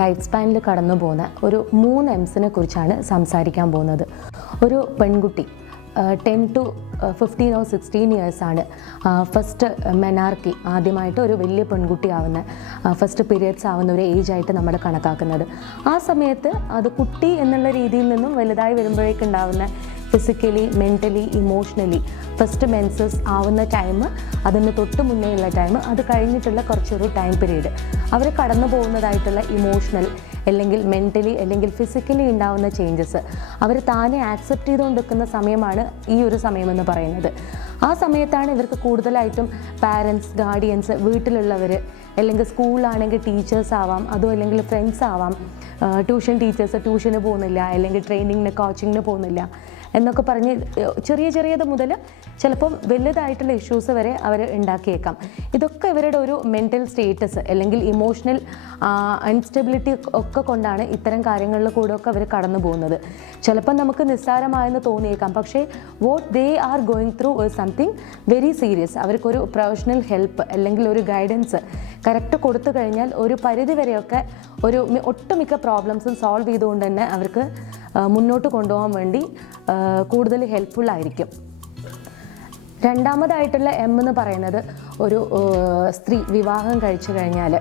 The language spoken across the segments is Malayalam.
ലൈഫ് സ്പാനിൽ കടന്നു പോകുന്ന ഒരു 3 എംസിനെ കുറിച്ചാണ് സംസാരിക്കാൻ പോകുന്നത്. ഒരു പെൺകുട്ടി 10 to 15 or 16 ഇയേഴ്സാണ് ഫസ്റ്റ് മെനാർക്കി, ആദ്യമായിട്ട് ഒരു വലിയ പെൺകുട്ടി ആവുന്ന ഫസ്റ്റ് പീരിയഡ്സ് ആവുന്ന ഒരു ഏജായിട്ട് നമ്മൾ കണക്കാക്കുന്നത്. ആ സമയത്ത് അത് കുട്ടി എന്നുള്ള രീതിയിൽ നിന്നും വലുതായി വരുമ്പോഴേക്കുണ്ടാവുന്ന physically, mentally, emotionally first menses ആവുന്ന ടൈം, അതിന് തൊട്ട് മുന്നേ ഉള്ള ടൈം, അത് കഴിഞ്ഞിട്ടുള്ള കുറച്ചൊരു ടൈം പീരീഡ് അവർ കടന്നു പോകുന്നതായിട്ടുള്ള ഇമോഷണൽ അല്ലെങ്കിൽ മെൻ്റലി അല്ലെങ്കിൽ ഫിസിക്കലി ഉണ്ടാവുന്ന ചേഞ്ചസ് അവർ താനെ ആക്സെപ്റ്റ് ചെയ്തുകൊണ്ടിരിക്കുന്ന സമയമാണ് ഈ ഒരു സമയമെന്ന് പറയുന്നത്. ആ സമയത്താണ് ഇവർക്ക് കൂടുതലായിട്ടും പാരൻസ്, ഗാർഡിയൻസ്, വീട്ടിലുള്ളവർ അല്ലെങ്കിൽ സ്കൂളിലാണെങ്കിൽ ടീച്ചേഴ്സ് ആവാം, അതും അല്ലെങ്കിൽ ഫ്രണ്ട്സ് ആവാം, ട്യൂഷൻ ടീച്ചേഴ്സ് ട്യൂഷന് പോകുന്നില്ല അല്ലെങ്കിൽ ട്രെയിനിങ്ങിന് കോച്ചിങ്ങിന് പോകുന്നില്ല എന്നൊക്കെ പറഞ്ഞ് ചെറിയത് മുതൽ ചിലപ്പം വലുതായിട്ടുള്ള ഇഷ്യൂസ് വരെ അവർ ഉണ്ടാക്കിയേക്കാം. ഇതൊക്കെ ഇവരുടെ ഒരു മെൻ്റൽ സ്റ്റേറ്റസ് അല്ലെങ്കിൽ ഇമോഷണൽ അൺസ്റ്റെബിലിറ്റി ഒക്കെ കൊണ്ടാണ് ഇത്തരം കാര്യങ്ങളിൽ കൂടെ ഒക്കെ അവർ കടന്നു പോകുന്നത്. ചിലപ്പം നമുക്ക് നിസ്സാരമായെന്ന് തോന്നിയേക്കാം, പക്ഷേ what they are going through is something very serious. അവർക്കൊരു പ്രൊഫഷണൽ ഹെൽപ്പ് അല്ലെങ്കിൽ ഒരു ഗൈഡൻസ് കറക്റ്റ് കൊടുത്തു കഴിഞ്ഞാൽ ഒരു പരിധി വരെയൊക്കെ ഒരു ഒട്ടുമിക്ക പ്രോബ്ലംസും സോൾവ് ചെയ്തുകൊണ്ട് തന്നെ അവർക്ക് മുന്നോട്ട് കൊണ്ടുപോകാൻ വേണ്ടി കൂടുതൽ ഹെൽപ്ഫുള്ളായിരിക്കും. രണ്ടാമതായിട്ടുള്ള എം എന്ന് പറയുന്നത് ഒരു സ്ത്രീ വിവാഹം കഴിച്ചു കഴിഞ്ഞാൽ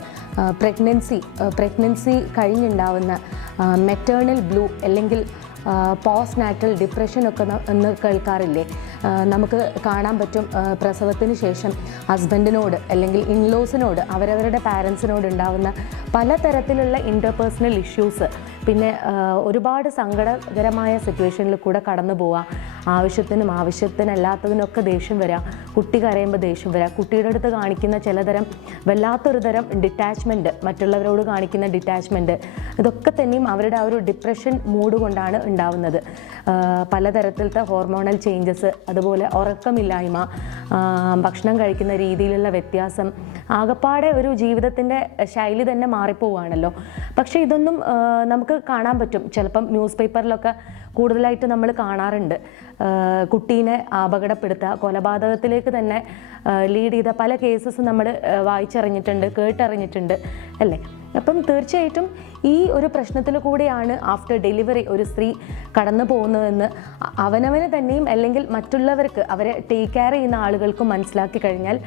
പ്രഗ്നൻസി കഴിഞ്ഞുണ്ടാവുന്ന മെറ്റേണൽ ബ്ലൂ അല്ലെങ്കിൽ പോസ്റ്റ് നാറ്റൽ ഡിപ്രഷനൊക്കെ എന്ന് കേൾക്കാറില്ലേ? നമുക്ക് കാണാൻ പറ്റും പ്രസവത്തിന് ശേഷം ഹസ്ബൻഡിനോട് അല്ലെങ്കിൽ ഇൻലോസിനോട് അവരവരുടെ പാരൻസിനോട് ഉണ്ടാവുന്ന പലതരത്തിലുള്ള ഇൻ്റർപേഴ്സണൽ ഇഷ്യൂസ്, പിന്നെ ഒരുപാട് സങ്കടകരമായ സിറ്റുവേഷനിൽ കൂടെ കടന്നു പോവുക, ആവശ്യത്തിനല്ലാത്തതിനൊക്കെ ദേഷ്യം വരിക, കുട്ടി കരയുമ്പോൾ ദേഷ്യം വരിക, കുട്ടിയുടെ അടുത്ത് കാണിക്കുന്ന ചിലതരം വല്ലാത്തൊരു തരം ഡിറ്റാച്ച്മെൻറ്റ്, മറ്റുള്ളവരോട് കാണിക്കുന്ന ഡിറ്റാച്ച്മെൻറ്റ്, ഇതൊക്കെ തന്നെയും അവരുടെ ആ ഒരു ഡിപ്രഷൻ മൂഡ് കൊണ്ടാണ് ഉണ്ടാവുന്നത്. പലതരത്തിലത്തെ ഹോർമോണൽ ചേഞ്ചസ്, അതുപോലെ ഉറക്കമില്ലായ്മ, ഭക്ഷണം കഴിക്കുന്ന രീതിയിലുള്ള വ്യത്യാസം, ആകപ്പാടെ ഒരു ജീവിതത്തിൻ്റെ ശൈലി തന്നെ മാറിപ്പോവുകയാണല്ലോ. പക്ഷേ ഇതൊന്നും നമുക്ക് കാണാൻ പറ്റും. ചിലപ്പം ന്യൂസ് പേപ്പറിലൊക്കെ കൂടുതലായിട്ട് നമ്മൾ കാണാറുണ്ട്, കുട്ടീനെ അപകടപ്പെടുത്തുക, കൊലപാതകത്തിലേക്ക് തന്നെ ലീഡ് ചെയ്ത പല കേസസ് നമ്മൾ വായിച്ചറിഞ്ഞിട്ടുണ്ട്, കേട്ടറിഞ്ഞിട്ടുണ്ട് അല്ലേ? അപ്പം തീർച്ചയായിട്ടും ഈ ഒരു പ്രശ്നത്തിൽ കൂടെയാണ് ആഫ്റ്റർ ഡെലിവറി ഒരു സ്ത്രീ കടന്നു പോകുന്നതെന്ന് അവനവന് തന്നെയും അല്ലെങ്കിൽ മറ്റുള്ളവർക്ക്, അവരെ ടേക്ക് കെയർ ചെയ്യുന്ന ആളുകൾക്കും മനസ്സിലാക്കി കഴിഞ്ഞാൽ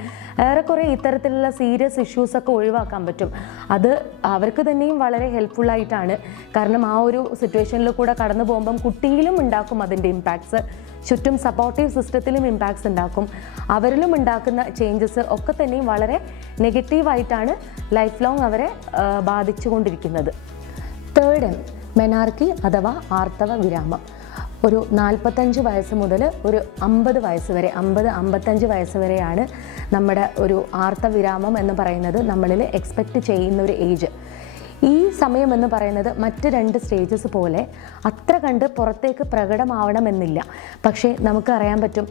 ഏറെക്കുറെ ഇത്തരത്തിലുള്ള സീരിയസ് ഇഷ്യൂസൊക്കെ ഒഴിവാക്കാൻ പറ്റും. അത് അവർക്ക് തന്നെയും വളരെ ഹെൽപ്ഫുള്ളായിട്ടാണ്. കാരണം ആ ഒരു സിറ്റുവേഷനിൽ കൂടെ കടന്നു പോകുമ്പം കുട്ടിയിലും ഉണ്ടാക്കും അതിൻ്റെ ഇമ്പാക്ട്സ്, ചുറ്റും സപ്പോർട്ടീവ് സിസ്റ്റത്തിലും ഇമ്പാക്ട്സ് ഉണ്ടാക്കും, അവരിലും ഉണ്ടാക്കുന്ന ചേഞ്ചസ് ഒക്കെ തന്നെയും വളരെ നെഗറ്റീവായിട്ടാണ് ലൈഫ് ലോങ് അവരെ ബാധിച്ചുകൊണ്ടിരിക്കുന്നത്. തേർഡ് എം, മെനാർക്കി അഥവാ ആർത്തവ വിരാമം. ഒരു 45 വയസ്സ് മുതൽ ഒരു 50 വയസ്സ് വരെ, 50-55 വയസ്സ് വരെയാണ് നമ്മുടെ ഒരു ആർത്തവിരാമം എന്ന് പറയുന്നത് നമ്മളിൽ എക്സ്പെക്റ്റ് ചെയ്യുന്ന ഒരു ഏജ്. ഈ സമയം എന്ന് പറയുന്നത് മറ്റ് 2 സ്റ്റേജസ് പോലെ അത്ര കണ്ട് പുറത്തേക്ക് പ്രകടമാവണമെന്നില്ല. പക്ഷേ നമുക്ക് അറിയാൻ പറ്റും,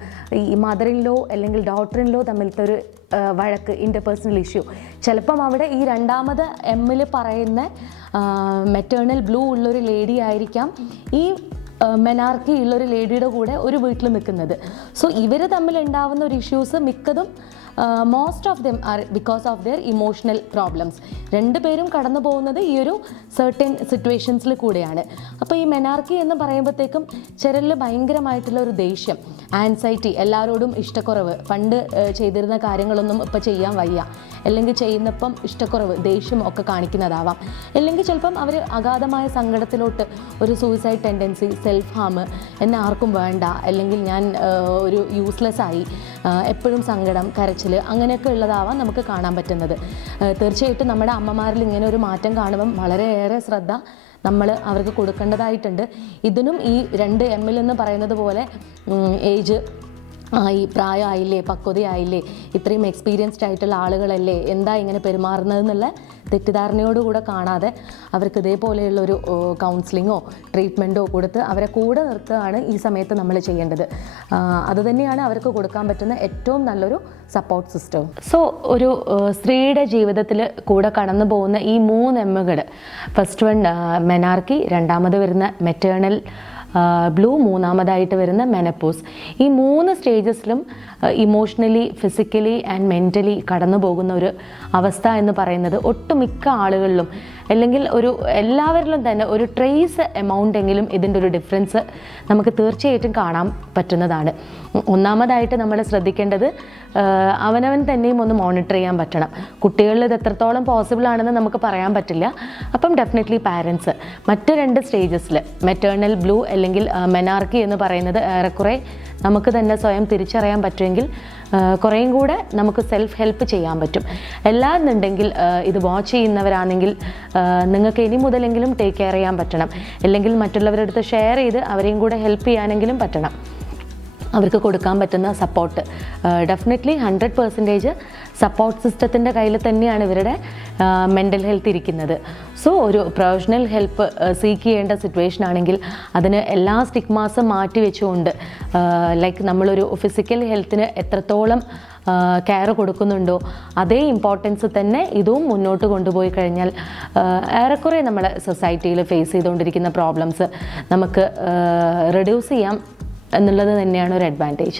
ഈ മദർ ഇൻ ലോ അല്ലെങ്കിൽ ഡോട്ടർ ഇൻ ലോ തമ്മിലത്തെ ഒരു വഴക്ക്, ഇൻ്റർപേഴ്സണൽ ഇഷ്യൂ, ചിലപ്പം അവിടെ ഈ രണ്ടാമത് എമ്മിൽ പറയുന്ന മെറ്റേണൽ ബ്ലൂ ഉള്ളൊരു ലേഡി ആയിരിക്കാം ഈ മെനാർക്കി ഉള്ളൊരു ലേഡിയുടെ കൂടെ ഒരു വീട്ടിൽ നിൽക്കുന്നത്. സോ ഇവർ തമ്മിൽ ഉണ്ടാവുന്ന ഒരു ഇഷ്യൂസ് മിക്കതും most of them are because of their emotional problems. 2 പേരും കടന്നു പോകുന്നത് ഈ ഒരു സെർട്ടൻ സിറ്റുവേഷൻസിൽ കൂടെയാണ്. അപ്പോൾ ഈ മെനാർക്കി എന്ന് പറയുമ്പോഴത്തേക്കും ചിലരിൽ ഭയങ്കരമായിട്ടുള്ള ഒരു ദേഷ്യം, ആൻസൈറ്റി, എല്ലാവരോടും ഇഷ്ടക്കുറവ്, പണ്ട് ചെയ്തിരുന്ന കാര്യങ്ങളൊന്നും ഇപ്പോൾ ചെയ്യാൻ വയ്യ, അല്ലെങ്കിൽ ചെയ്യുന്നപ്പം ഇഷ്ടക്കുറവ്, ദേഷ്യം ഒക്കെ കാണിക്കുന്നതാവാം. അല്ലെങ്കിൽ ചിലപ്പം അവർ അഗാധമായ സങ്കടത്തിലോട്ട് ഒരു സൂയിസൈഡ് ടെൻഡൻസി, സെൽഫ് ഹാം, എന്നെ ആർക്കും വേണ്ട, അല്ലെങ്കിൽ ഞാൻ ഒരു യൂസ്ലെസ് ആയി, എപ്പോഴും സങ്കടം, കരച്ചിൽ, അങ്ങനെയൊക്കെ ഉള്ളതാവാം നമുക്ക് കാണാൻ പറ്റുന്നത്. തീർച്ചയായിട്ടും നമ്മുടെ അമ്മമാരിൽ ഇങ്ങനെ ഒരു മാറ്റം കാണുമ്പം വളരെയേറെ ശ്രദ്ധ നമ്മൾ അവർക്ക് കൊടുക്കേണ്ടതായിട്ടുണ്ട്. ഇതിനും ഈ 2 എമ്മിൽ എന്ന് പറയുന്നത് പോലെ ഏജ് ആയി, പ്രായമായില്ലേ, പക്വതയായില്ലേ, ഇത്രയും എക്സ്പീരിയൻസ്ഡ് ആയിട്ടുള്ള ആളുകളല്ലേ, എന്താ ഇങ്ങനെ പെരുമാറുന്നതെന്നുള്ള തെറ്റിദ്ധാരണയോടുകൂടെ കാണാതെ അവർക്ക് ഇതേപോലെയുള്ളൊരു കൗൺസിലിങ്ങോ ട്രീറ്റ്മെൻറ്റോ കൊടുത്ത് അവരെ കൂടെ നിർത്തുകയാണ് ഈ സമയത്ത് നമ്മൾ ചെയ്യേണ്ടത്. അതുതന്നെയാണ് അവർക്ക് കൊടുക്കാൻ പറ്റുന്ന ഏറ്റവും നല്ലൊരു സപ്പോർട്ട് സിസ്റ്റം. സോ ഒരു സ്ത്രീയുടെ ജീവിതത്തിൽ കൂടെ കടന്നു പോകുന്ന ഈ 3 എമ്മുകൾ, ഫസ്റ്റ് വൺ മെനാർക്കി, രണ്ടാമത് വരുന്ന മെറ്റേണൽ ബ്ലൂ, മൂന്നാമതായിട്ട് വരുന്ന മെനപ്പോസ്. ഈ 3 സ്റ്റേജസിലും ഇമോഷണലി, ഫിസിക്കലി ആൻഡ് മെൻ്റലി കടന്നു പോകുന്ന ഒരു അവസ്ഥ എന്ന് പറയുന്നത് ഒട്ടുമിക്ക ആളുകളിലും അല്ലെങ്കിൽ ഒരു എല്ലാവരിലും തന്നെ ഒരു ട്രേസ് എമൗണ്ട് എങ്കിലും ഇതിൻ്റെ ഒരു ഡിഫറൻസ് നമുക്ക് തീർച്ചയായിട്ടും കാണാൻ പറ്റുന്നതാണ്. ഒന്നാമതായിട്ട് നമ്മൾ ശ്രദ്ധിക്കേണ്ടത് അവനവൻ തന്നെയും ഒന്ന് മോണിറ്റർ ചെയ്യാൻ പറ്റണം. കുട്ടികളിൽ ഇത് എത്രത്തോളം പോസിബിൾ ആണെന്ന് നമുക്ക് പറയാൻ പറ്റില്ല. അപ്പം ഡെഫിനറ്റ്ലി പാരൻസ് മറ്റ് 2 സ്റ്റേജസിൽ മെറ്റേണൽ ബ്ലൂ അല്ലെങ്കിൽ മെനാർക്കി എന്ന് പറയുന്നത് ഏറെക്കുറെ നമുക്ക് തന്നെ സ്വയം തിരിച്ചറിയാൻ പറ്റുമെങ്കിൽ കുറേയും കൂടെ നമുക്ക് സെൽഫ് ഹെൽപ്പ് ചെയ്യാൻ പറ്റും. അല്ലാന്നുണ്ടെങ്കിൽ ഇത് വാച്ച് ചെയ്യുന്നവരാണെങ്കിൽ നിങ്ങൾക്ക് ഇനി മുതലെങ്കിലും ടേക്ക് കെയർ ചെയ്യാൻ പറ്റണം. അല്ലെങ്കിൽ മറ്റുള്ളവരുടെ അടുത്ത് ഷെയർ ചെയ്ത് അവരെയും കൂടെ ഹെൽപ്പ് ചെയ്യാനെങ്കിലും പറ്റണം. അവർക്ക് കൊടുക്കാൻ പറ്റുന്ന സപ്പോർട്ട് ഡെഫിനറ്റ്ലി 100% സപ്പോർട്ട് സിസ്റ്റത്തിൻ്റെ കയ്യിൽ തന്നെയാണ് ഇവരുടെ മെൻ്റൽ ഹെൽത്ത് ഇരിക്കുന്നത്. സോ ഒരു പ്രൊഫഷണൽ ഹെൽപ്പ് സീക്ക് ചെയ്യേണ്ട സിറ്റുവേഷൻ ആണെങ്കിൽ അതിന് എല്ലാ സ്റ്റിഗ്മാസും മാറ്റി വെച്ചുകൊണ്ട് ലൈക്ക് നമ്മളൊരു ഫിസിക്കൽ ഹെൽത്തിന് എത്രത്തോളം കെയർ കൊടുക്കുന്നുണ്ടോ അതേ ഇമ്പോർട്ടൻസ് തന്നെ ഇതും മുന്നോട്ട് കൊണ്ടുപോയി കഴിഞ്ഞാൽ ഏറെക്കുറെ നമ്മൾ സൊസൈറ്റിയിൽ ഫേസ് ചെയ്തുകൊണ്ടിരിക്കുന്ന പ്രോബ്ലംസ് നമുക്ക് റെഡ്യൂസ് ചെയ്യാം എന്നുള്ളത് തന്നെയാണ് ഒരു അഡ്വാൻറ്റേജ്.